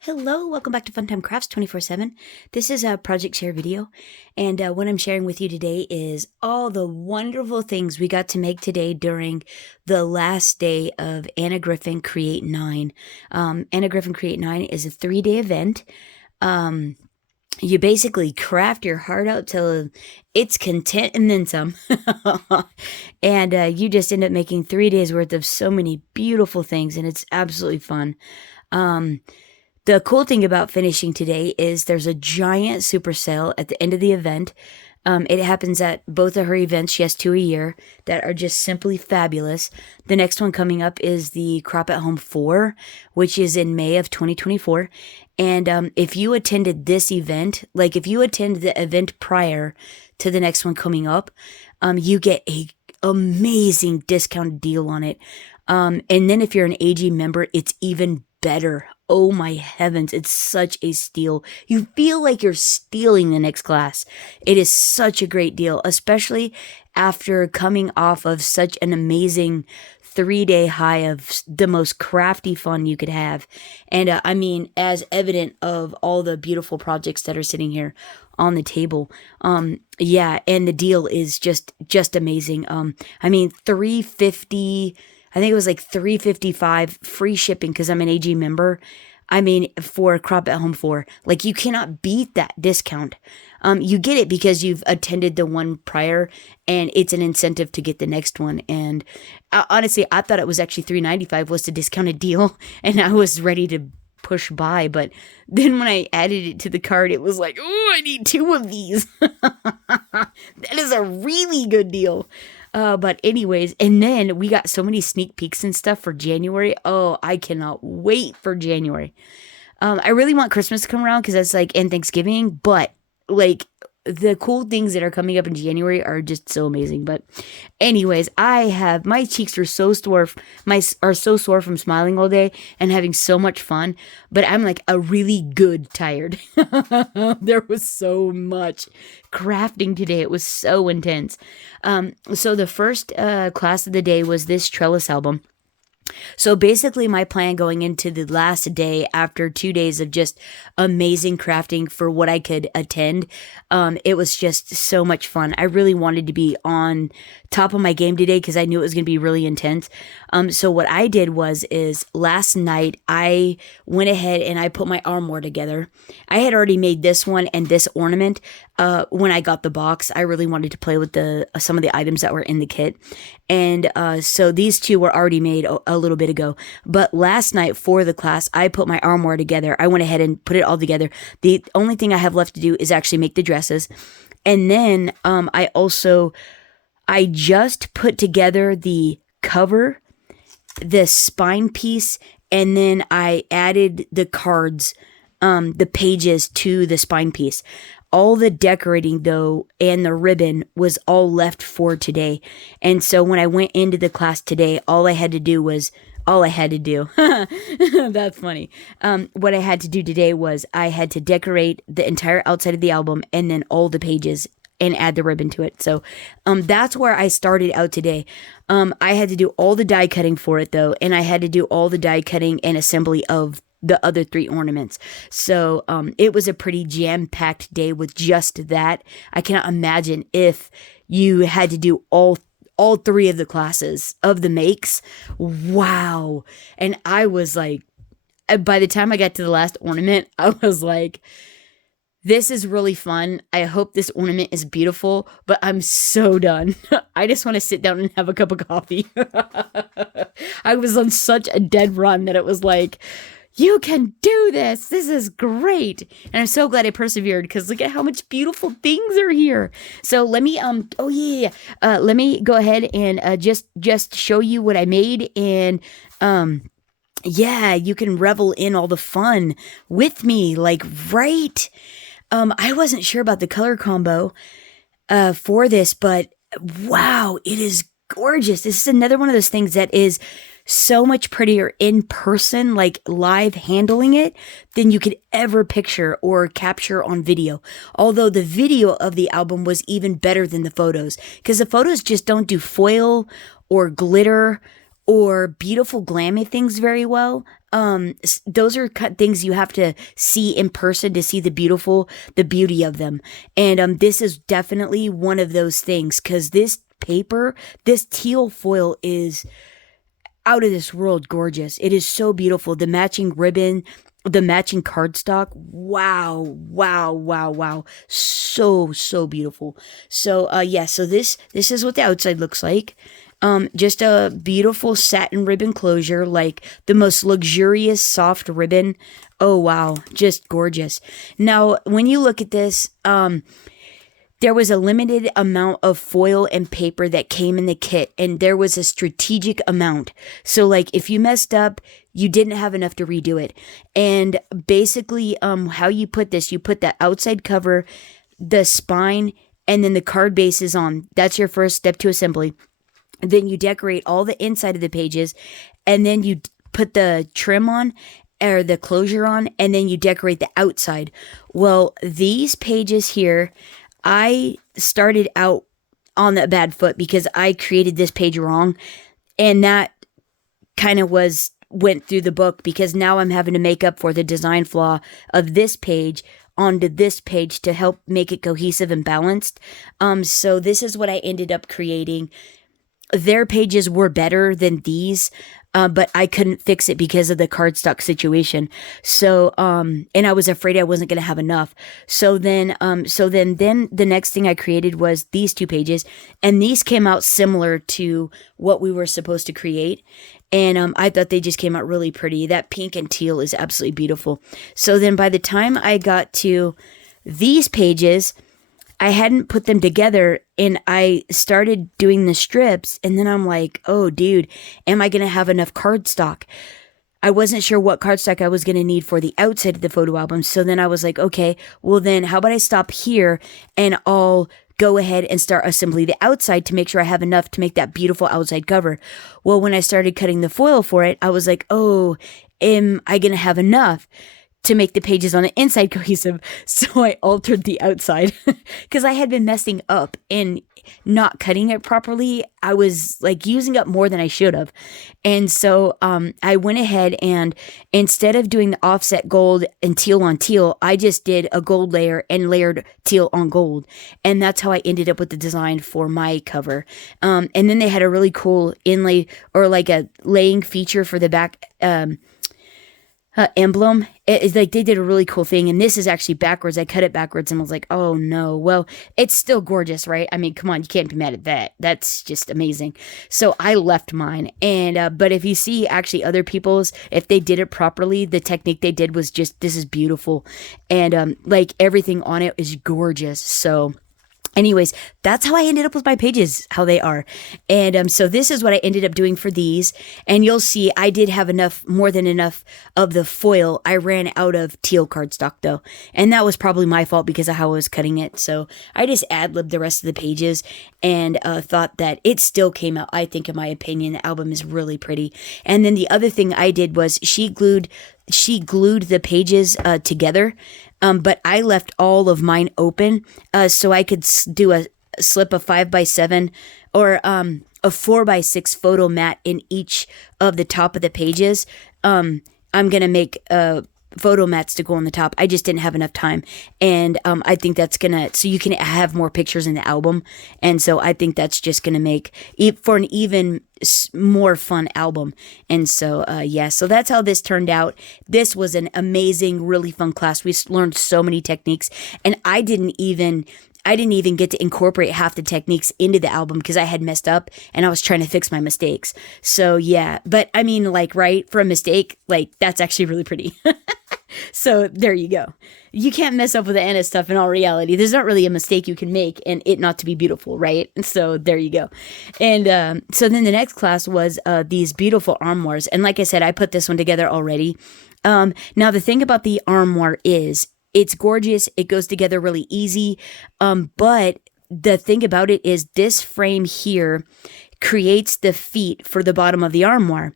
Hello, welcome back to Funtime Crafts 24/7. This is a project share video, and what I'm sharing with you today is all the wonderful things we got to make today during the last day of Anna Griffin Create 9. Anna Griffin Create 9 is a 3-day event. You basically craft your heart out till it's content and then some. And you just end up making 3 days worth of so many beautiful things, and it's absolutely fun. The cool thing about finishing today is there's a giant super sale at the end of the event. It happens at both of her events. She has 2 a year that are just simply fabulous. The next one coming up is the Crop at Home 4, which is in May of 2024. And if you attended this event, like if you attend the event prior to the next one coming up, you get a amazing discounted deal on it. And then if you're an AG member, it's even better. Oh my heavens, it's such a steal. You feel like you're stealing the next class. It is such a great deal, especially after coming off of such an amazing 3-day high of the most crafty fun you could have. And I mean, as evident of all the beautiful projects that are sitting here on the table. Yeah, and the deal is just amazing. I mean, $350, I think it was like $355 free shipping because I'm an AG member. I mean, for Crop at Home 4, like you cannot beat that discount. You get it because you've attended the one prior, and it's an incentive to get the next one. And honestly, I thought it was actually $395 was the discounted deal, and I was ready to push buy. But then when I added it to the cart, it was like, oh, I need 2 of these. That is a really good deal. But anyways, and then we got so many sneak peeks and stuff for January. Oh, I cannot wait for January. I really want Christmas to come around because that's like, and Thanksgiving, but like the cool things that are coming up in January are just so amazing. But anyways, my cheeks are so sore, are so sore from smiling all day and having so much fun, but I'm like a really good tired. There was so much crafting today. It was so intense. So the first class of the day was this Trellis Album. So basically my plan going into the last day after 2 days of just amazing crafting for what I could attend, it was just so much fun. I really wanted to be on top of my game today because I knew it was going to be really intense. So what I did is last night I went ahead and I put my Armoir together. I had already made this one and this ornament when I got the box. I really wanted to play with some of the items that were in the kit. And so these two were already made a little bit ago. But last night for the class, I put my Armoir together. I went ahead and put it all together. The only thing I have left to do is actually make the dresses. And then I just put together the cover, the spine piece, and then I added the cards, the pages to the spine piece. All the decorating, though, and the ribbon was all left for today. And so when I went into the class today, all I had to do. That's funny. What I had to do today was I had to decorate the entire outside of the album and then all the pages and add the ribbon to it. So that's where I started out today. I had to do all the die cutting for it, though, and I had to do all the die cutting and assembly of the other 3 ornaments. So it was a pretty jam-packed day with just that. I cannot imagine if you had to do all 3 of the classes of the makes. Wow. And I was like, by the time I got to the last ornament, I was like, this is really fun. I hope this ornament is beautiful, but I'm so done. I just want to sit down and have a cup of coffee. I was on such a dead run that it was like, you can do this. This is great. And I'm so glad I persevered because look at how much beautiful things are here. So let me, let me go ahead and just show you what I made. And, yeah, you can revel in all the fun with me. Like, right. I wasn't sure about the color combo, for this, but wow, it is gorgeous. This is another one of those things that is so much prettier in person, like live handling it, than you could ever picture or capture on video. Although the video of the album was even better than the photos, because the photos just don't do foil or glitter or beautiful glammy things very well. Those are things you have to see in person to see the beauty of them. And this is definitely one of those things, because this paper, this teal foil is out of this world gorgeous. It is so beautiful. The matching ribbon, the matching cardstock. Wow, wow, wow, wow. So beautiful. So yeah, so this is what the outside looks like. Just a beautiful satin ribbon closure, like the most luxurious soft ribbon. Oh wow, just gorgeous. Now, when you look at this, there was a limited amount of foil and paper that came in the kit, and there was a strategic amount. So like if you messed up, you didn't have enough to redo it. And basically, how you put this, you put the outside cover, the spine, and then the card base is on. That's your first step to assembly. Then you decorate all the inside of the pages, and then you put the trim on, or the closure on, and then you decorate the outside. Well, these pages here, I started out on the bad foot because I created this page wrong, and that kind of went through the book, because now I'm having to make up for the design flaw of this page onto this page to help make it cohesive and balanced. So this is what I ended up creating. Their pages were better than these, but I couldn't fix it because of the cardstock situation. So, and I was afraid I wasn't going to have enough. So then the next thing I created was these two pages, and these came out similar to what we were supposed to create. And I thought they just came out really pretty. That pink and teal is absolutely beautiful. So then by the time I got to these pages, I hadn't put them together, and I started doing the strips, and then I'm like, oh dude, am I going to have enough cardstock? I wasn't sure what cardstock I was going to need for the outside of the photo album. So then I was like, okay, well then how about I stop here and I'll go ahead and start assembling the outside to make sure I have enough to make that beautiful outside cover. Well, when I started cutting the foil for it, I was like, oh, am I going to have enough to make the pages on the inside cohesive? So I altered the outside because I had been messing up and not cutting it properly. I was like using up more than I should have. And so I went ahead, and instead of doing the offset gold and teal on teal, I just did a gold layer and layered teal on gold. And that's how I ended up with the design for my cover. And then they had a really cool inlay, or like a laying feature for the back emblem. It's like they did a really cool thing, and this is actually backwards. I cut it backwards and was like, oh no. Well, it's still gorgeous, right? I mean, come on, you can't be mad at that. That's just amazing. So I left mine, and but if you see actually other people's, if they did it properly, the technique they did was just, this is beautiful, and like everything on it is gorgeous. So anyways, that's how I ended up with my pages, how they are. And so this is what I ended up doing for these. And you'll see I did have more than enough of the foil. I ran out of teal cardstock though. And that was probably my fault because of how I was cutting it. So I just ad-libbed the rest of the pages, and thought that it still came out, I think, in my opinion, the album is really pretty. And then the other thing I did was she glued the pages together. But I left all of mine open, so I could do a slip of 5x7 or a 4x6 photo mat in each of the top of the pages. I'm going to make photo mats to go on the top. I just didn't have enough time. And I think that's going to, so you can have more pictures in the album. And so I think that's just going to make for an even more fun album. And so, yeah, so that's how this turned out. This was an amazing, really fun class. We learned so many techniques, and I didn't even get to incorporate half the techniques into the album because I had messed up and I was trying to fix my mistakes. So yeah, but I mean, like, right, for a mistake, like, that's actually really pretty. So there you go. You can't mess up with the Anna stuff in all reality. There's not really a mistake you can make and it not to be beautiful, right? And so there you go. And so then the next class was these beautiful armoires. And like I said, I put this one together already. Now the thing about the armoire is it's gorgeous. It goes together really easy. But the thing about it is this frame here creates the feet for the bottom of the armoire.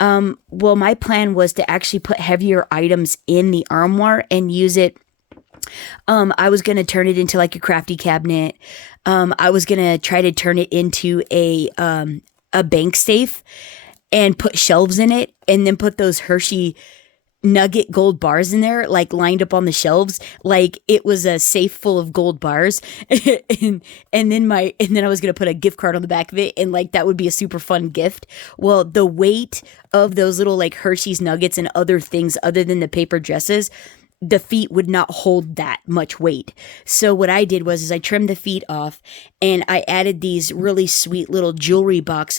Well, my plan was to actually put heavier items in the armoire and use it. I was going to turn it into like a crafty cabinet. I was going to try to turn it into a bank safe. and put shelves in it, and then put those Hershey nugget gold bars in there, like lined up on the shelves, like it was a safe full of gold bars. And then I was gonna put a gift card on the back of it, and like that would be a super fun gift. Well, the weight of those little like Hershey's nuggets and other things other than the paper dresses, the feet would not hold that much weight. So what I did was I trimmed the feet off, and I added these really sweet little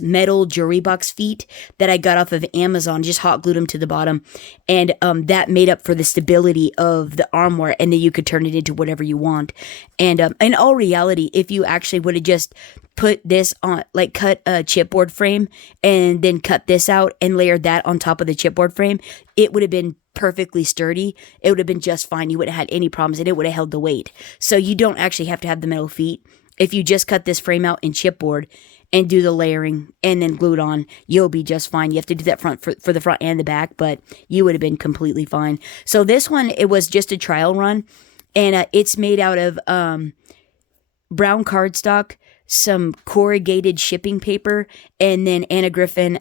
metal jewelry box feet that I got off of Amazon, just hot glued them to the bottom. And that made up for the stability of the armoire, and then you could turn it into whatever you want. And in all reality, if you actually would have just put this on, like cut a chipboard frame and then cut this out and layered that on top of the chipboard frame, it would have been perfectly sturdy. It would have been just fine. You wouldn't have had any problems, and it would have held the weight. So you don't actually have to have the metal feet. If you just cut this frame out in chipboard and do the layering and then glue it on, you'll be just fine. You have to do that for the front and the back, but you would have been completely fine. So this one, it was just a trial run, and it's made out of brown cardstock, some corrugated shipping paper, and then Anna Griffin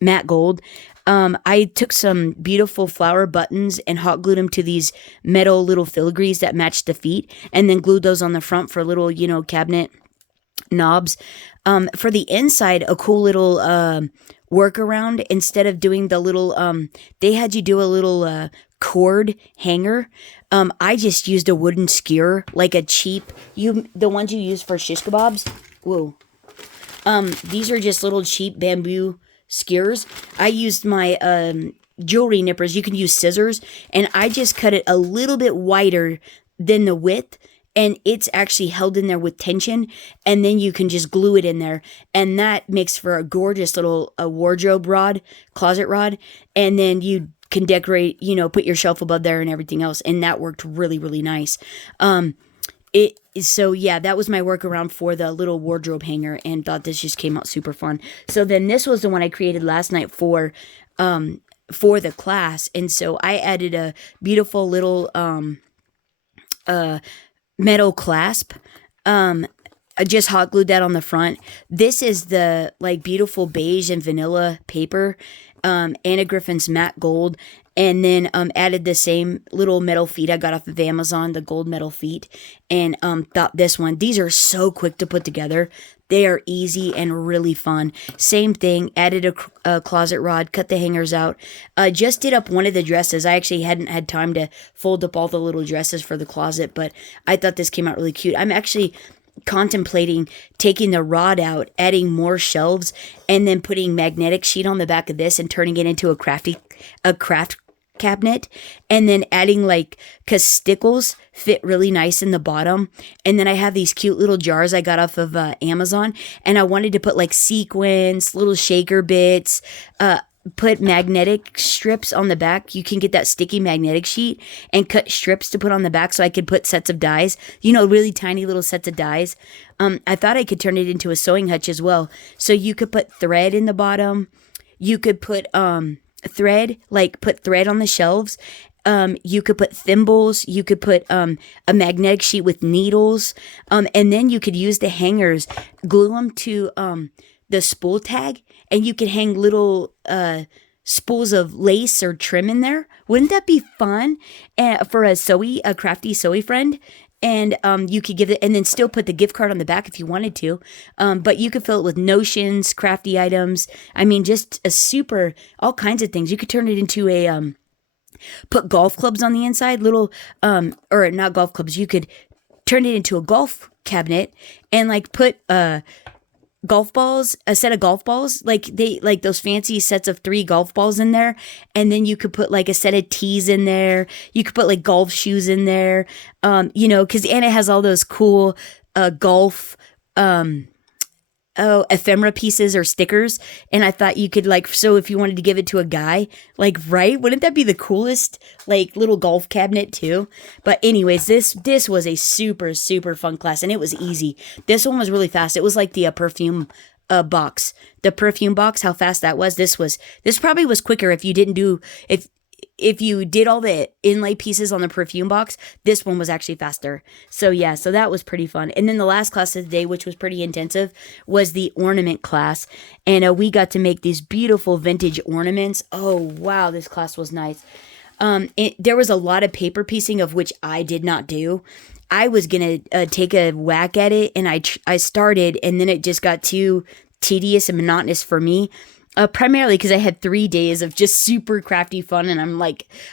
matte gold. I took some beautiful flower buttons and hot glued them to these metal little filigrees that matched the feet, and then glued those on the front for little, cabinet knobs. For the inside, a cool little workaround. Instead of doing the little, they had you do a little cord hanger. I just used a wooden skewer, like a cheap, the ones you use for shish kebabs. Whoa. These are just little cheap bamboo skewers. I used my jewelry nippers. You can use scissors, and I just cut it a little bit wider than the width, and it's actually held in there with tension, and then you can just glue it in there, and that makes for a gorgeous little wardrobe rod, closet rod, and then you can decorate, put your shelf above there and everything else, and that worked really, really nice. So yeah, that was my workaround for the little wardrobe hanger, and thought this just came out super fun. So then this was the one I created last night for the class, and so I added a beautiful little metal clasp. I just hot glued that on the front. This is the like beautiful beige and vanilla paper, Anna Griffin's matte gold, and then added the same little metal feet I got off of Amazon, the gold metal feet, and thought this one, these are so quick to put together. They are easy and really fun. Same thing, added a closet rod, cut the hangers out. Just did up one of the dresses. I actually hadn't had time to fold up all the little dresses for the closet, but I thought this came out really cute. I'm actually contemplating taking the rod out, adding more shelves, and then putting magnetic sheet on the back of this and turning it into a craft cabinet, and then adding cause stickles fit really nice in the bottom. And then I have these cute little jars I got off of Amazon, and I wanted to put sequins, little shaker bits, put magnetic strips on the back. You can get that sticky magnetic sheet and cut strips to put on the back, so I could put sets of dies, really tiny little sets of dies. I thought I could turn it into a sewing hutch as well. So you could put thread in the bottom. You could put thread, put thread on the shelves. You could put thimbles. You could put a magnetic sheet with needles. And then you could use the hangers, glue them to the spool tag, and you could hang little spools of lace or trim in there. Wouldn't that be fun for a crafty sewy friend? And you could give it, and then still put the gift card on the back if you wanted to. But you could fill it with notions, crafty items. I mean, just all kinds of things. You could turn it into put golf clubs on the inside, little, or not golf clubs. You could turn it into a golf cabinet and put golf balls, a set of golf balls, those fancy sets of 3 golf balls in there. And then you could put a set of tees in there. You could put golf shoes in there. Cause Anna has all those cool, golf, ephemera pieces or stickers. And I thought you could so if you wanted to give it to a guy, right? Wouldn't that be the coolest, little golf cabinet too? But anyways, this was a super, super fun class, and it was easy. This one was really fast. It was like the perfume box, how fast that was. This probably was quicker if you didn't do, if you did all the inlay pieces on the perfume box, this one was actually faster. So yeah, so that was pretty fun. And then the last class of the day, which was pretty intensive, was the ornament class. And we got to make these beautiful vintage ornaments. Oh, wow, this class was nice. There was a lot of paper piecing, of which I did not do. I was going to take a whack at it, and I started, and then it just got too tedious and monotonous for me. Primarily because I had 3 days of just super crafty fun, and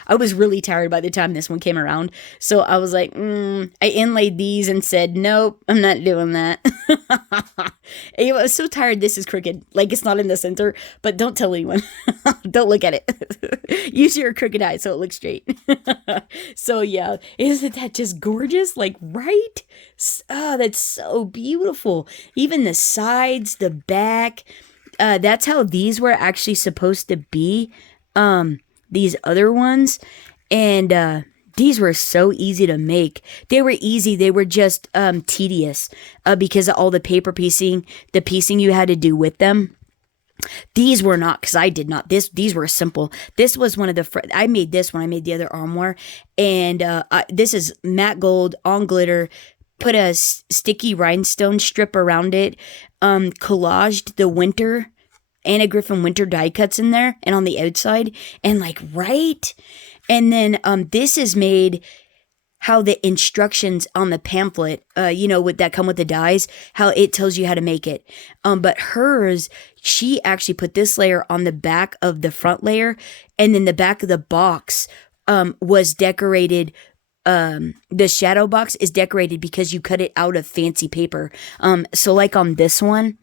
I was really tired by the time this one came around. So I was like, I inlaid these and said, nope, I'm not doing that. I was so tired. This is crooked. Like, it's not in the center, but don't tell anyone. Don't look at it. Use your crooked eye so it looks straight. So yeah, isn't that just gorgeous? Like, right? Oh, that's so beautiful. Even the sides, the back. That's how these were actually supposed to be, these other ones, and these were so easy to make. They were easy, they were just tedious, because of all the paper piecing, the piecing you had to do with them. These were not, because I did not. These were simple. This was one of the, I made this one, I made the other Armoir, and this is matte gold on glitter. Put a sticky rhinestone strip around it, collaged the winter, Anna Griffin winter die cuts in there and on the outside, and right? And then this is made how the instructions on the pamphlet, with that come with the dies, how it tells you how to make it. But hers, she actually put this layer on the back of the front layer, and then the back of the box was decorated. The shadow box is decorated because you cut it out of fancy paper. So like on this one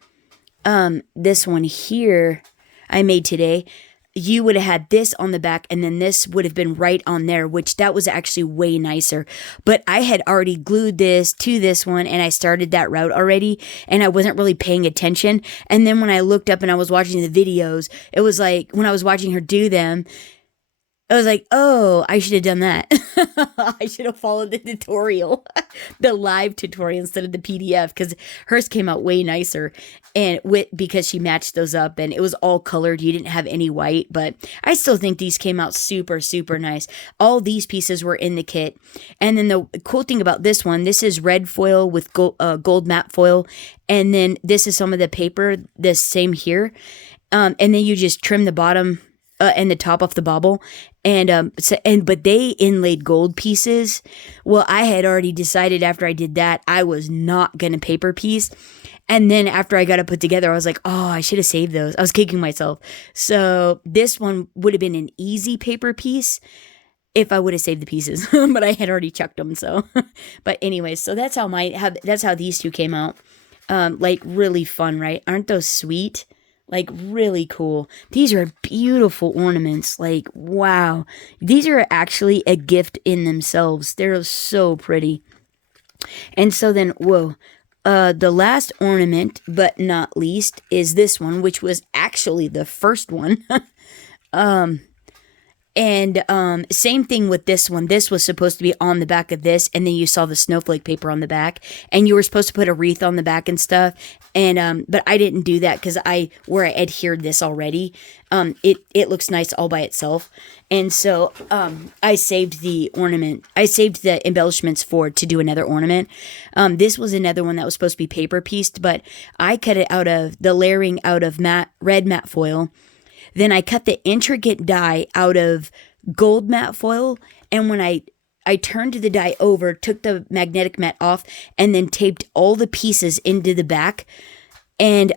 here I made today, you would have had this on the back, and then this would have been right on there, which that was actually way nicer. But I had already glued this to this one, and I started that route already, and I wasn't really paying attention. And then when I looked up and I was watching the videos, it was like when I was watching her do them, I was like, oh, I should have done that. I should have followed the tutorial, the live tutorial instead of the PDF, because hers came out way nicer, and because she matched those up, and it was all colored. You didn't have any white, but I still think these came out super, super nice. All these pieces were in the kit. And then the cool thing about this one, this is red foil with gold matte foil, and then this is some of the paper, the same here. And then you just trim the bottom and the top off the bobble, but they inlaid gold pieces. Well, I had already decided after I did that I was not gonna paper piece, and then after I got it put together, I was like, oh, I should have saved those. I was kicking myself. So this one would have been an easy paper piece if I would have saved the pieces, but I had already chucked them. So, but anyways, so that's how these two came out. Really fun, right? Aren't those sweet? Really cool. These are beautiful ornaments. Wow. These are actually a gift in themselves. They're so pretty. And so then, whoa. The last ornament, but not least, is this one, which was actually the first one. Same thing with this one. This was supposed to be on the back of this, and then you saw the snowflake paper on the back, and you were supposed to put a wreath on the back and stuff. And but I didn't do that because I adhered this already. It looks nice all by itself, and so I saved the ornament. I saved the embellishments to do another ornament. This was another one that was supposed to be paper pieced, but I cut it out of the layering out of red matte foil. Then I cut the intricate die out of gold matte foil, and when I turned the die over, took the magnetic mat off, and then taped all the pieces into the back, and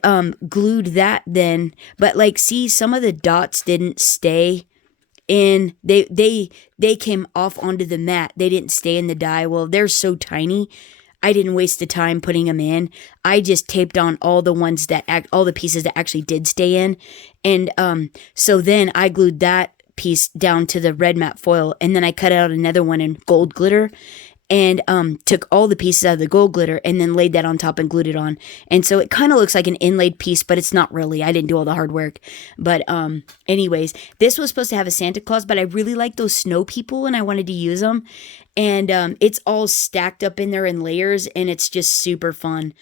glued that then. But see, some of the dots didn't stay in. They came off onto the mat. They didn't stay in the die. Well, they're so tiny, I didn't waste the time putting them in. I just taped on all the ones all the pieces that actually did stay in. And so then I glued that piece down to the red matte foil, and then I cut out another one in gold glitter, and took all the pieces out of the gold glitter and then laid that on top and glued it on. And so it kind of looks like an inlaid piece, but it's not really. I didn't do all the hard work. But anyways, this was supposed to have a Santa Claus, but I really like those snow people and I wanted to use them. And it's all stacked up in there in layers, and it's just super fun.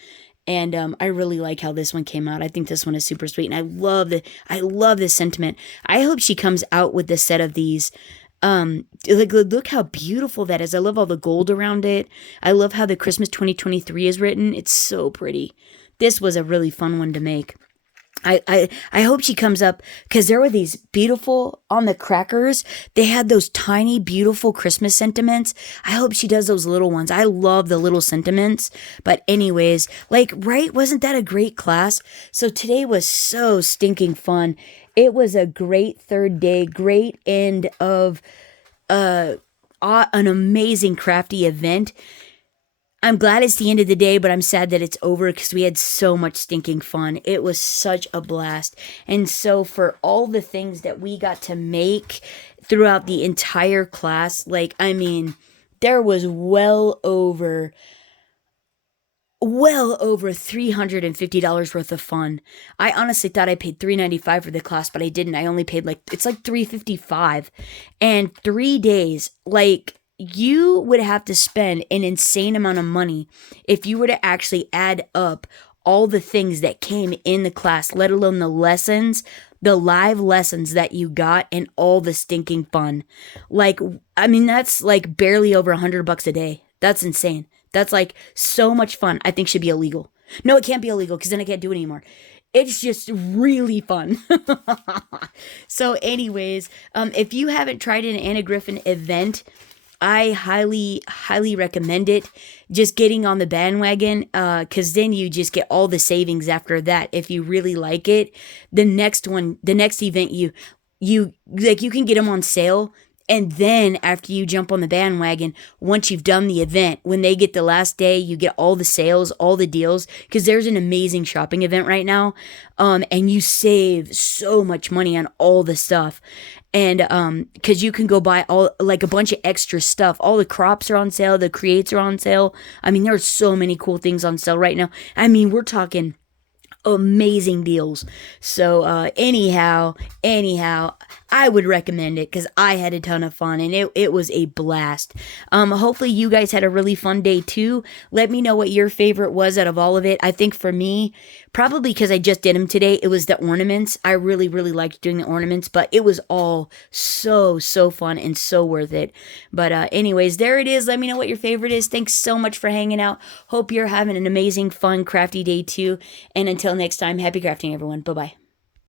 And I really like how this one came out. I think this one is super sweet, and I love this sentiment. I hope she comes out with a set of these. Like, look how beautiful that is. I love all the gold around it. I love how the Christmas 2023 is written. It's so pretty. This was a really fun one to make. I hope she comes up, because there were these beautiful, on the crackers, they had those tiny, beautiful Christmas sentiments. I hope she does those little ones. I love the little sentiments. But anyways, like, right? Wasn't that a great class? So today was so stinking fun. It was a great third day, great end of an amazing crafty event. I'm glad it's the end of the day, but I'm sad that it's over, because we had so much stinking fun. It was such a blast. And so for all the things that we got to make throughout the entire class, like, I mean, there was well over $350 worth of fun. I honestly thought I paid $395 for the class, but I didn't. I only paid it's like $355. And 3 days, like, you would have to spend an insane amount of money if you were to actually add up all the things that came in the class, let alone the lessons, the live lessons that you got, and all the stinking fun. Like, I mean, that's like barely over $100 a day. That's insane. That's like so much fun. I think should be illegal. No, it can't be illegal, because then I can't do it anymore. It's just really fun. So anyways, if you haven't tried an Anna Griffin event, I highly, highly recommend it. Just getting on the bandwagon, because then you just get all the savings after that. If you really like it, the next event, you can get them on sale. And then after you jump on the bandwagon, once you've done the event, when they get the last day, you get all the sales, all the deals, because there's an amazing shopping event right now. And you save so much money on all the stuff. And because you can go buy all, like, a bunch of extra stuff. All the crops are on sale. The creates are on sale. I mean, there are so many cool things on sale right now. I mean, we're talking amazing deals. So anyhow, I would recommend it, because I had a ton of fun, and it was a blast. Hopefully you guys had a really fun day too. Let me know what your favorite was out of all of it. I think for me, probably because I just did them today, it was the ornaments. I really, really liked doing the ornaments, but it was all so fun and so worth it. But anyways, there it is. Let me know what your favorite is. Thanks so much for hanging out. Hope you're having an amazing, fun, crafty day too. And until next time, happy crafting, everyone. Bye-bye.